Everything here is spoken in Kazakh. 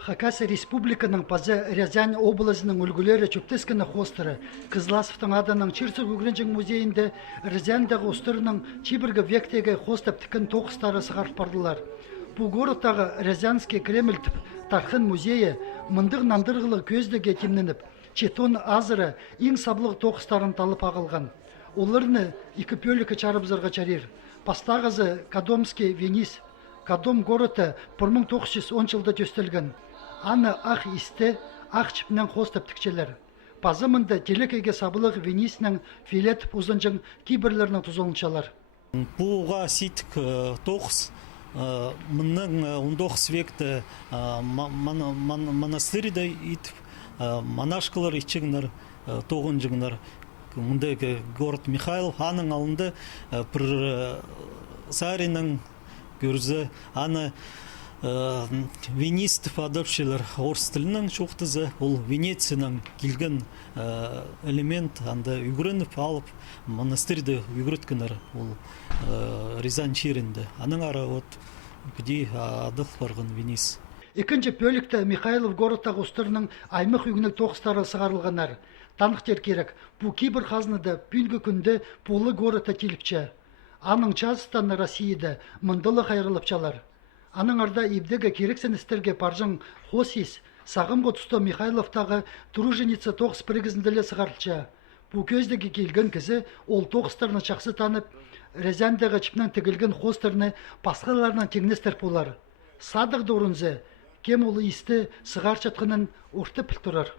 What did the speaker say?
Хакасия республиканың пазы Рязань облысының үлгілері чөптескіні хостыры Кызласовтың аданың Чирцер Үгренжің музейінде Рязандағы остырының чибіргі вектегі хостап тікін тоқыстары сығарып бардылар. Бұл городтағы Рязанский Кремль тіп тархын музейі мындық нандырғылы көздіге темненіп, четон азыры ең саблығы тоқыстарын талып ағылған. Оларыны екі пөлікі чарыбзырға чарир. Пастағызы Кадомский Венис, Кадом городы 1910 жылда төстелген. Аны ақ исте, ақ чіпнен қостып тікчелер. Пазымында телекеге сабылық Венисінің филетіп ұзынжың кейбірлерінің тұзылыншалар. Бұға сетік тоқыс, мұнның 19 векті монастырыда етіп, монашкалар итчігінер, тоғынжығынар. Мұндағы город Михайлов, аның алынды бір Саринның көрзі, аны Венистов адапшылар орыс тілінің шоқтызы, ол Венецияның келген элемент, анда үгірініп алып, монастырды үгіреткінер, ол Рязань черінде. Аның ара от бүдей адық барған Венес. Екінші бөлікті Михайлов городтағы ұстырының аймық үгінік тоқыстары сығарылғанар. Танықтер керек, бұл кейбір қазынады бүнгі күнді полы городта теліпчі. Аның жазыстаны Россияда мұндылы қайрылыпчалар. Аның арда ибдегі керексен істерге паржың Хосис, сағымғы тұсты Михайловтағы Труженица тоқыс бірігізінділі сығарылча. Бұл көздегі келген кізі ол тоқыстарны шақсы танып, Рязандағы чіпнен тігілген хостарны пасқаларынан теңнестер болар. Садық дорынзы, кем олы исті сығар чатқынын ұрты пілтұрар.